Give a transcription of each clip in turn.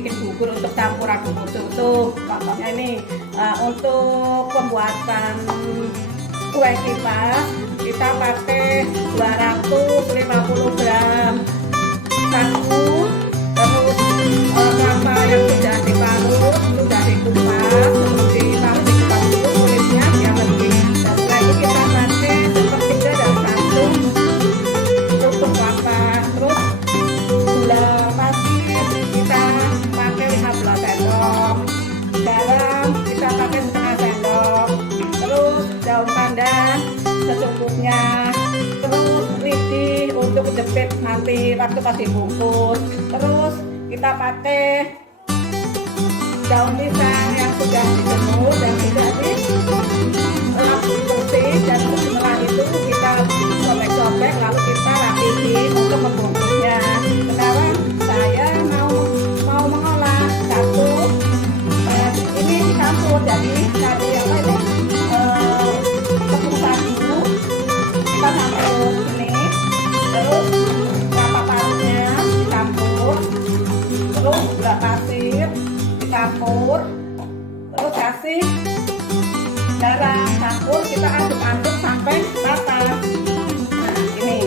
bikin bubur untuk campuran bubur tuh contohnya ini. Untuk pembuatan kue kita pakai 250 gram sagu, terus kelapa yang sudah diparut, sudah dikupas, ditaruh di kupas dulu kulitnya biar lebih. Dan setelah itu kita pakai sepertiga dari satu untuk kelapa. Terus gula pasir kita pakai 15 sendok, garam kita pakai setengah sendok, terus daun pandan secukupnya, terus lidi untuk jepit nanti waktu pas dibungkus. Terus kita pakai daun pisang yang sudah dijemur dan sudah dilap bersih, dan setelah itu kita sobek-sobek lalu kita rapihin untuk membungkusnya. Sekarang saya mau mengolah satu ini dicampur, jadi dari apa itu tepung sagu kita campur ini, terus kelapa parutnya dicampur, terus gula pasir dicampur, terus kasih garam campur, kita aduk-aduk sampai rata. Nah ini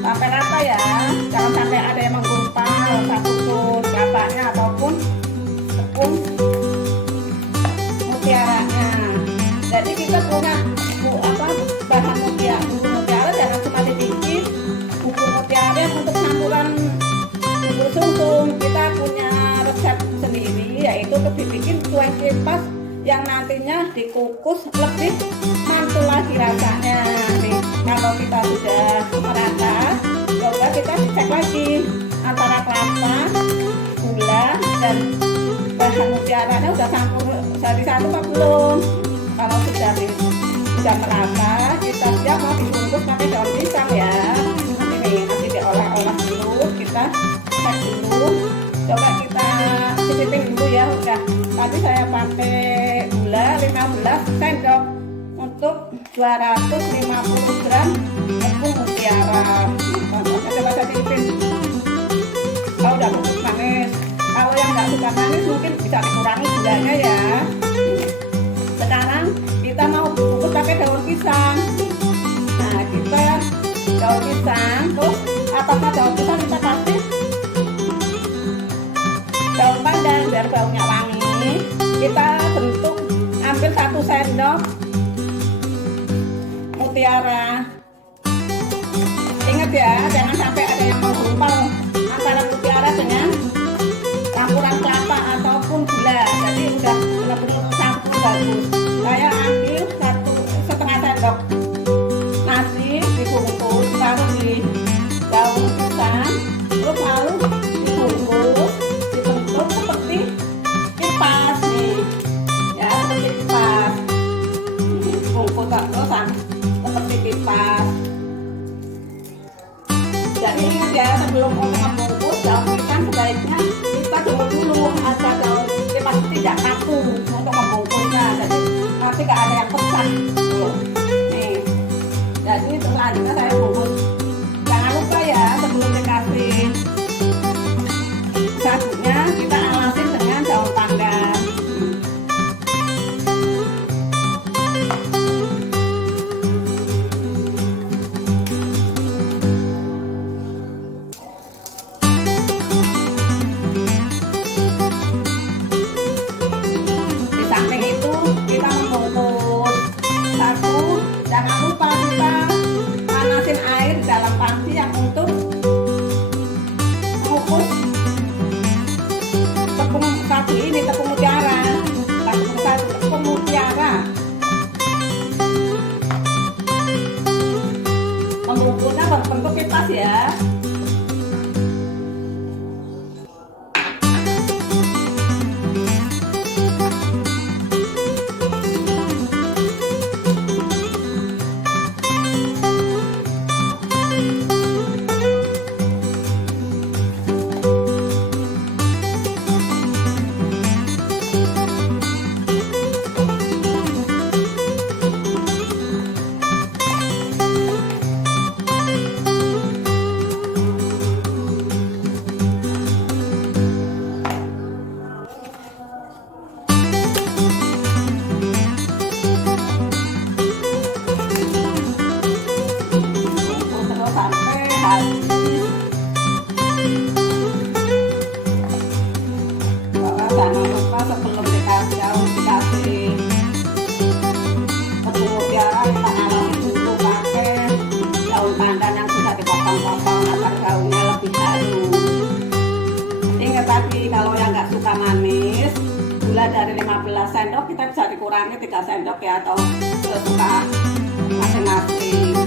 sampai rata ya, jangan sampai ada yang menggumpal satupun kelapanya ataupun tepung mutiaranya. Jadi kita punya bahan mutiara jangan cuma dikit bubur mutiara untuk campuran bubur sungsum. Kita punya resep sendiri, yaitu untuk dibikin kue kipas yang nantinya dikukus lebih mantul lagi rasanya. Nih, kalau kita sudah merata, coba kita dicek lagi antara kelapa, gula, dan bahan mutiaranya udah campur dari satu apa belum. Kalau sudah merata, kita siap mau dibungkus pakai daun pisang ya. Nanti diolah-olah dulu, kita cek dulu. Coba kita cicipin dulu ya. Udah, tadi saya pakai gula 15 sendok untuk 250 gram tepung mutiara. Coba saya cicipin. Kalau udah cukup manis, kalau yang nggak suka manis mungkin bisa dikurangi gulanya ya. Sekarang kita mau bungkus pakai daun pisang. Nah, kita daun pisang, terus atasnya daun pisang kita kasih daun pandan biar baunya wangi. Kita bentuk, ambil 1 sendok mutiara. Ingat ya, jangan sampai ada yang menggumpal antara mutiara dengan campuran kelapa ataupun gula. Jadi udah benar-benar campur bagus. Saya ambil 1,5 sendok nasi dibungkus, taruh di daun pisang, terus lalu dibungkus, dibentuk seperti kipas nih ya, seperti kipas. Dibungkus terus seperti kipas. Jadi ingat ya, sebelum membungkus daun pisang sebaiknya kita dulu agar daun kipas tidak kaku untuk membungkusnya. Jadi nanti nggak ada yang pecah tuh. Nih, jadi selanjutnya saya bungkus. Jangan lupa ya, sebelum dikasih sagunya kita alasin dengan daun pandan. Di samping itu kita membungkus sagu, jangan lupa kita panasin air di dalam panci yang untuk mengukus tepung sagu ini, tepung mutiara. Tepung mutiara. Membungkusnya berbentuk kipas ya. mulai dari 15 sendok kita bisa dikurangi 3 sendok ya, atau sesuka masing-masing.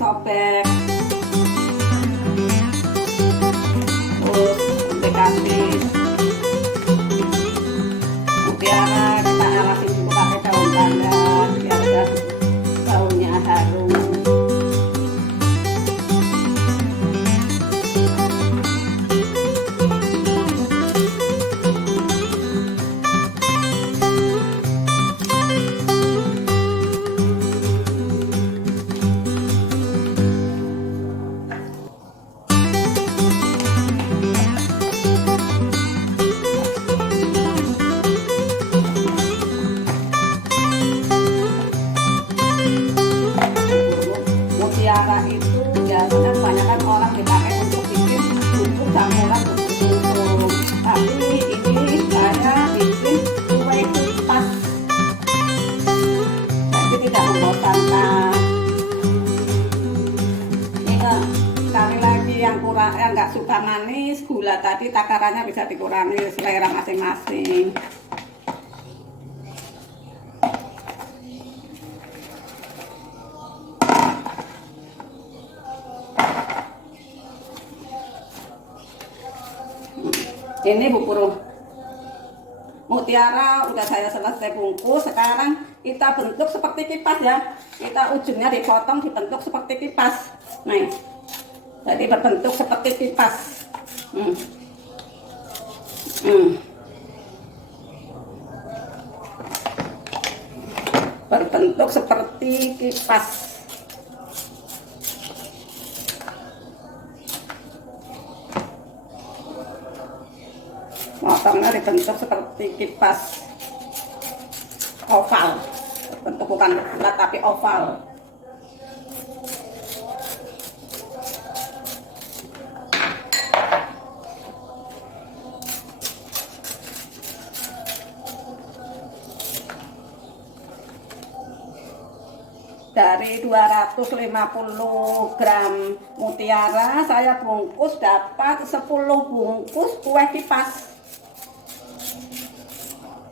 Sobek terus dikasih mutiara, kita alasin dulu pakai daun pandan biar daunnya harum. Mutiara itu biasanya kebanyakan orang dipakai untuk bikin bubur campuran bubur sum-sum, tapi ini saya bikin kue kupas, jadi tidak membosankan. Ingat, sekali lagi yang kurang, yang nggak suka manis, gula tadi takarannya bisa dikurangi selera masing-masing. Ini bubur mutiara udah saya selesai bungkus. Sekarang kita bentuk seperti kipas ya. Kita ujungnya dipotong dibentuk seperti kipas. Nih, jadi berbentuk seperti kipas. Berbentuk seperti kipas. Motongnya dibentuk seperti kipas oval, bentuk bukan bulat tapi oval. Dari 250 gram mutiara saya bungkus dapat 10 bungkus kue kipas.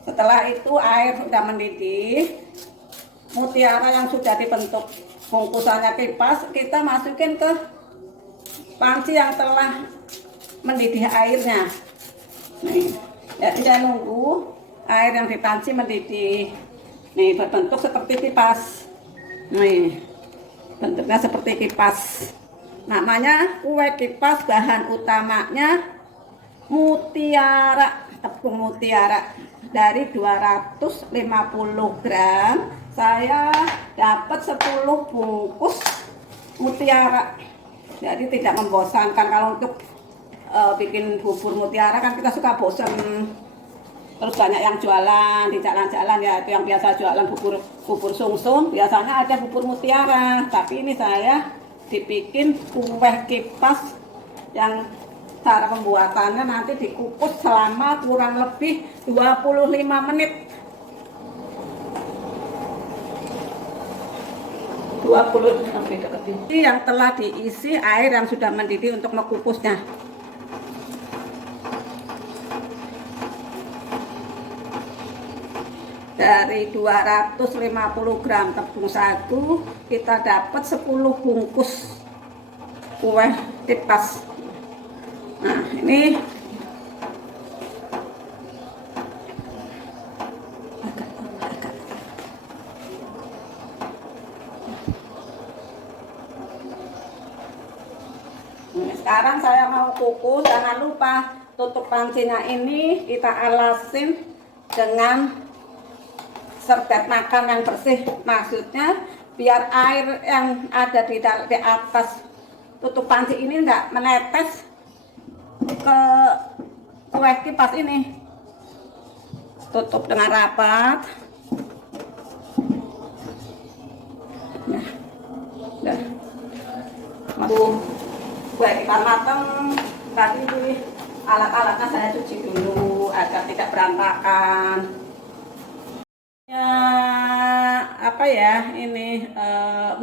Setelah itu air sudah mendidih, mutiara yang sudah dibentuk bungkusannya kipas kita masukin ke panci yang telah mendidih airnya. Nih, jadi saya nunggu air yang di panci mendidih. Nih, berbentuk seperti kipas. Nih, bentuknya seperti kipas. Namanya kue kipas, bahan utamanya mutiara, tepung mutiara. Dari 250 gram saya dapat 10 bungkus mutiara. Jadi tidak membosankan. Kalau untuk bikin bubur mutiara kan kita suka bosan, terus banyak yang jualan di jalan-jalan ya, itu yang biasa jualan bubur sum-sum biasanya ada bubur mutiara, tapi ini saya dibikin kue kipas yang cara pembuatannya nanti dikukus selama kurang lebih 25 menit. 20 sampai dekat ini yang telah diisi air yang sudah mendidih untuk mengukusnya. Dari 250 gram tepung sagu kita dapat 10 bungkus kue kipas. Nah, ini Sekarang saya mau kukus. Jangan lupa tutup pancinya ini kita alasin dengan serbet makan yang bersih. Maksudnya biar air yang ada di atas tutup panci ini enggak menetes ke kue kipas ini. Tutup dengan rapat. Nah, kue kipas matang. Tadi alat-alatnya saya cuci dulu agar tidak berantakan. Ya, apa ya ini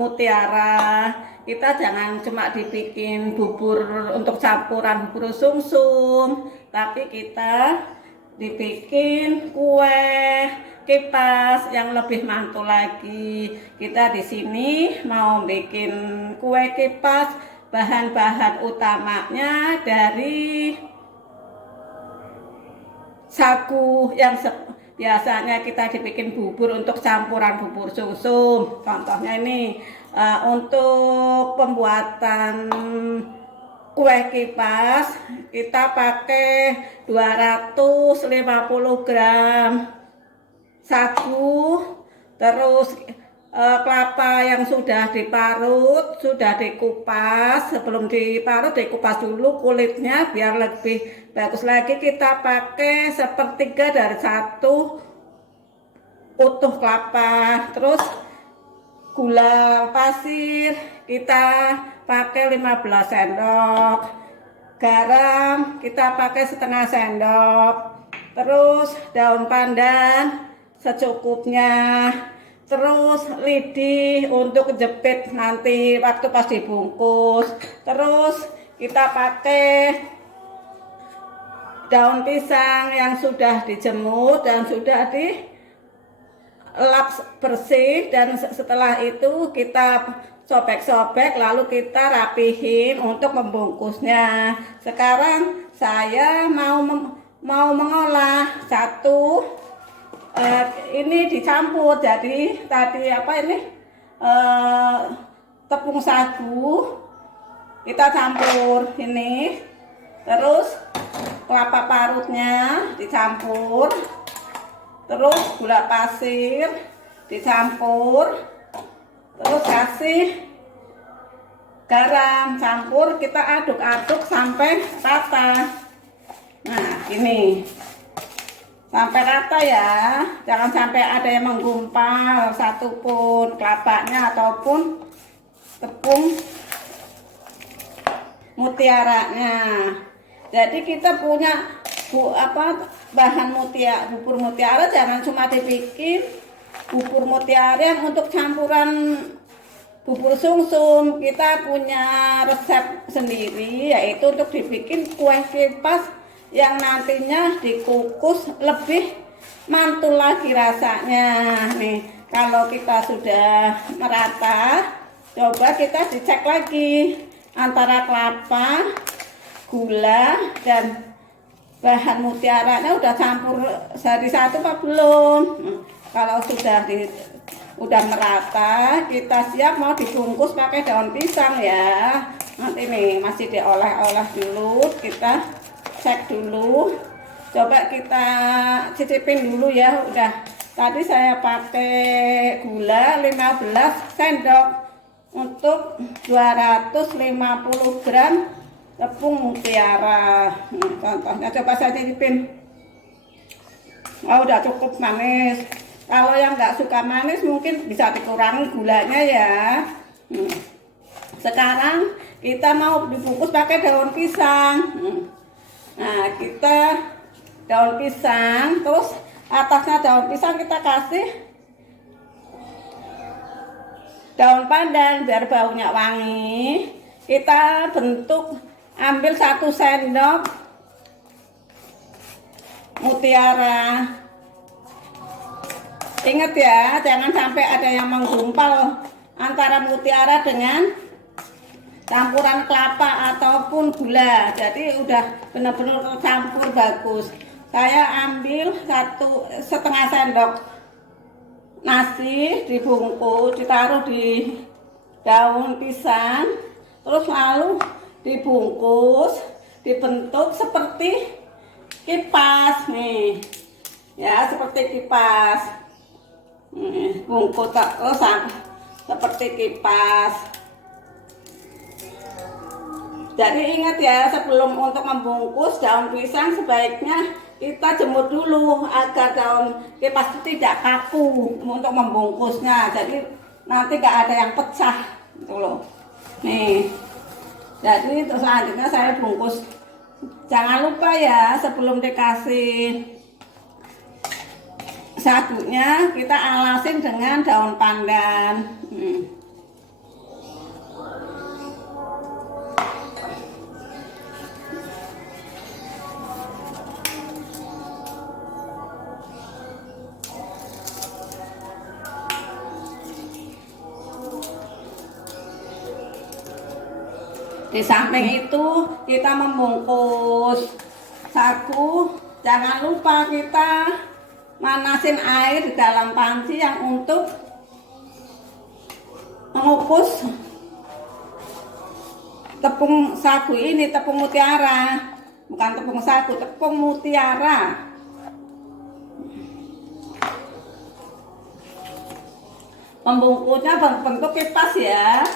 mutiara. Kita jangan cuma dibikin bubur untuk campuran bubur sumsum, tapi kita dibikin kue kipas yang lebih mantul lagi. Kita di sini mau bikin kue kipas, bahan-bahan utamanya dari sagu yang biasanya kita dibikin bubur untuk campuran bubur sumsum. Contohnya ini untuk pembuatan kue kipas kita pakai 250 gram sagu, terus kelapa yang sudah diparut, sudah dikupas. Sebelum diparut dikupas dulu kulitnya biar lebih bagus lagi. Kita pakai 1/3 dari 1 utuh kelapa. Terus gula pasir kita pakai 15 sendok. Garam kita pakai 1/2 sendok. Terus daun pandan secukupnya. Terus lidi untuk jepit nanti waktu pas dibungkus. Terus kita pakai daun pisang yang sudah dijemur dan sudah dilap bersih, dan setelah itu kita sobek-sobek lalu kita rapihin untuk membungkusnya. Sekarang saya mau mengolah satu. Ini dicampur, jadi tadi apa ini tepung sagu kita campur ini, terus kelapa parutnya dicampur, terus gula pasir dicampur, terus kasih garam, campur, kita aduk-aduk sampai rata. Nah ini sampai rata ya, jangan sampai ada yang menggumpal satupun kelapanya ataupun tepung mutiaranya. Jadi kita punya bahan bubur mutiara, jangan cuma dibikin bubur mutiara untuk campuran bubur sumsum. Kita punya resep sendiri, yaitu untuk dibikin kue kipas yang nantinya dikukus lebih mantul lagi rasanya. Nih, kalau kita sudah merata, coba kita dicek lagi antara kelapa, gula, dan bahan mutiaranya udah campur sehari satu apa belum. Kalau udah merata, kita siap mau dibungkus pakai daun pisang ya. Nanti nih masih diolah-olah dulu, kita cek dulu, coba kita cicipin dulu ya. Udah, tadi saya pakai gula 15 sendok untuk 250 gram tepung mutiara. Contohnya coba saya cicipin. Oh, udah cukup manis. Kalau yang nggak suka manis mungkin bisa dikurangi gulanya ya. Sekarang kita mau dibungkus pakai daun pisang. Nah, kita daun pisang, terus atasnya daun pisang kita kasih daun pandan biar baunya wangi. Kita bentuk, ambil 1 sendok mutiara. Ingat ya, jangan sampai ada yang menggumpal antara mutiara dengan campuran kelapa ataupun gula. Jadi udah benar-benar tercampur bagus. Saya ambil 1,5 sendok nasi dibungkus, ditaruh di daun pisang, terus lalu dibungkus, dibentuk seperti kipas nih ya, seperti kipas. Bungkus terus seperti kipas. Jadi ingat ya, sebelum untuk membungkus daun pisang sebaiknya kita jemur dulu agar daun kipas itu tidak kaku untuk membungkusnya. Jadi nanti gak ada yang pecah gitu loh. Nih, jadi terus selanjutnya saya bungkus. Jangan lupa ya, sebelum dikasih sagunya kita alasin dengan daun pandan. Di samping itu kita membungkus sagu, jangan lupa kita manasin air di dalam panci yang untuk mengukus tepung sagu ini, tepung mutiara, bukan tepung sagu, tepung mutiara. Membungkusnya berbentuk kipas ya.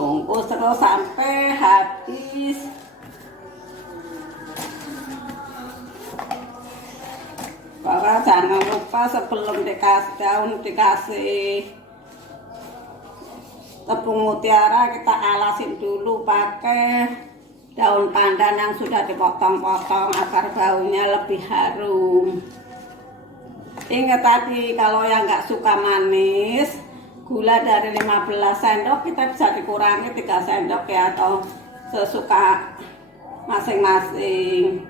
Bungkus terus sampai habis. Bahwa jangan lupa sebelum dikasih daun, dikasih tepung mutiara, kita alasin dulu pakai daun pandan yang sudah dipotong-potong agar baunya lebih harum. Ingat tadi, kalau yang nggak suka manis, gula dari 15 sendok kita bisa dikurangi 3 sendok ya, atau sesuka masing-masing.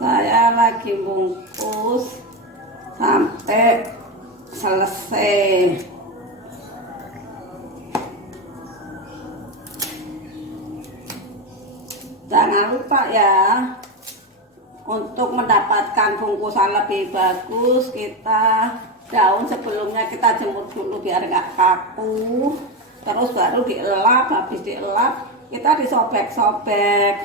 Saya lagi bungkus sampai selesai. Jangan lupa ya, untuk mendapatkan bungkusan lebih bagus, kita daun sebelumnya kita jemur dulu biar nggak kaku, terus baru dielap. Habis dielap kita disobek-sobek.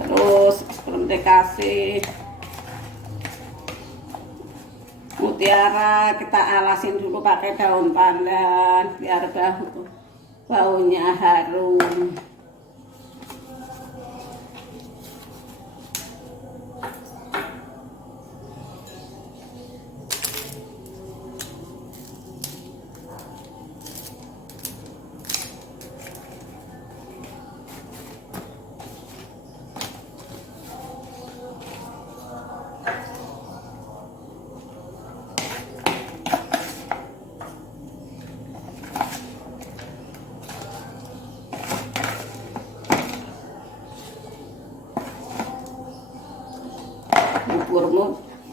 Terus sebelum dikasih mutiara kita alasin dulu pakai daun pandan biar baunya harum.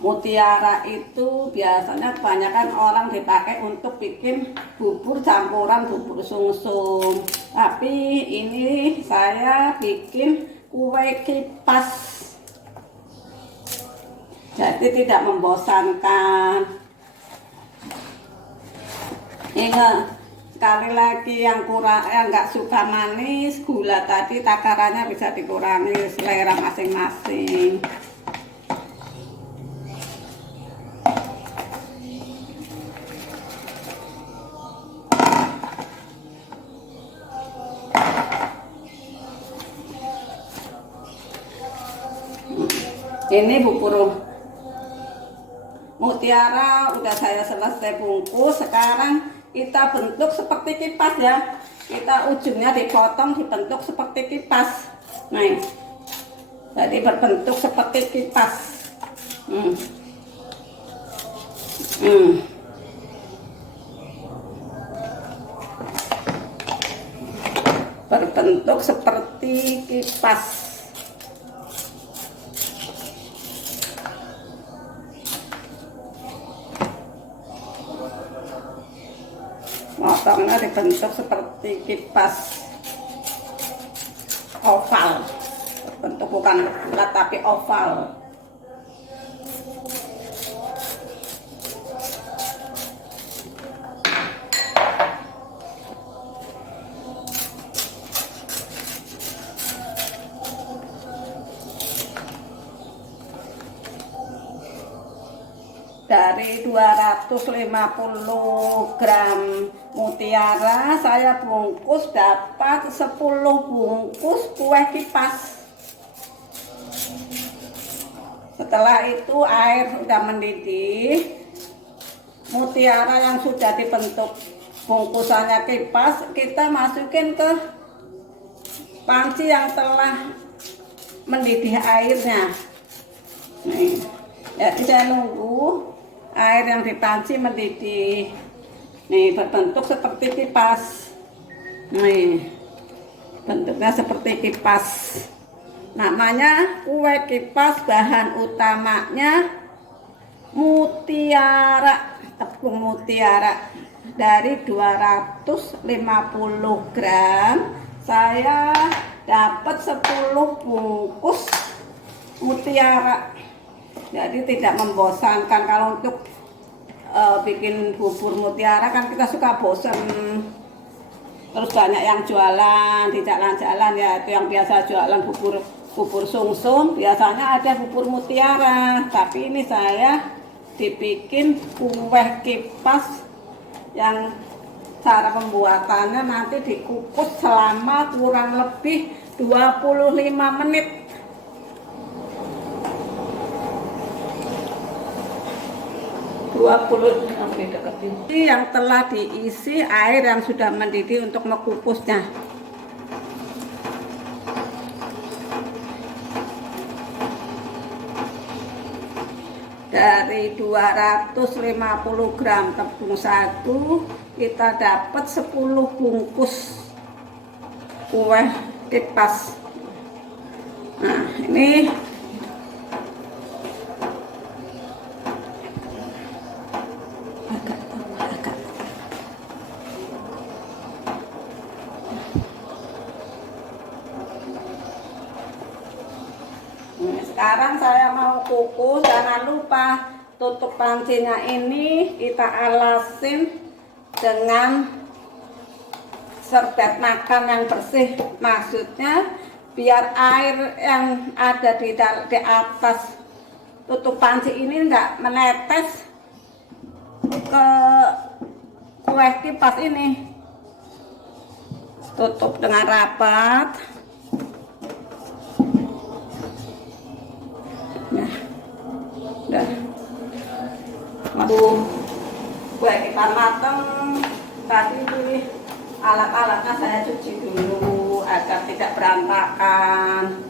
mutiara itu biasanya kebanyakan orang dipakai untuk bikin bubur campuran bubur sungsum. Tapi ini saya bikin kue kipas. Jadi tidak membosankan. Ingat, sekali lagi yang nggak suka manis, gula tadi takarannya bisa dikurangi selera masing-masing. Ini bubur mutiara udah saya selesai bungkus. Sekarang kita bentuk seperti kipas ya. Kita ujungnya dipotong dibentuk seperti kipas. Nah, jadi berbentuk seperti kipas. Berbentuk seperti kipas. Potongnya dibentuk seperti kipas oval, bentuk bukan bulat tapi oval. Dari 250 gram mutiara saya bungkus dapat 10 bungkus kue kipas. Setelah itu air sudah mendidih, mutiara yang sudah dibentuk bungkusannya kipas kita masukin ke panci yang telah mendidih airnya. Nih, jadi saya nunggu air yang di panci mendidih. Nih, berbentuk seperti kipas. Nih, bentuknya seperti kipas. Namanya kue kipas, bahan utamanya mutiara, tepung mutiara. Dari 250 gram saya dapat 10 bungkus mutiara. Jadi tidak membosankan. Kalau untuk bikin bubur mutiara kan kita suka bosan, terus banyak yang jualan di jalan-jalan ya, itu yang biasa jualan bubur sungsum biasanya ada bubur mutiara. Tapi ini saya dibikin kue kipas yang cara pembuatannya nanti dikukus selama kurang lebih 25 menit. Ini yang telah diisi air yang sudah mendidih untuk mengukusnya. Dari 250 gram tepung satu kita dapat 10 bungkus kue kipas. Nah, ini sekarang saya mau kukus. Jangan lupa tutup pancinya ini kita alasin dengan serbet makan yang bersih. Maksudnya biar air yang ada di atas tutup panci ini enggak menetes ke kue kipas ini. Tutup dengan rapat. Nah, udah. Kue kipas mateng. Tadi alat-alatnya saya cuci dulu agar tidak berantakan.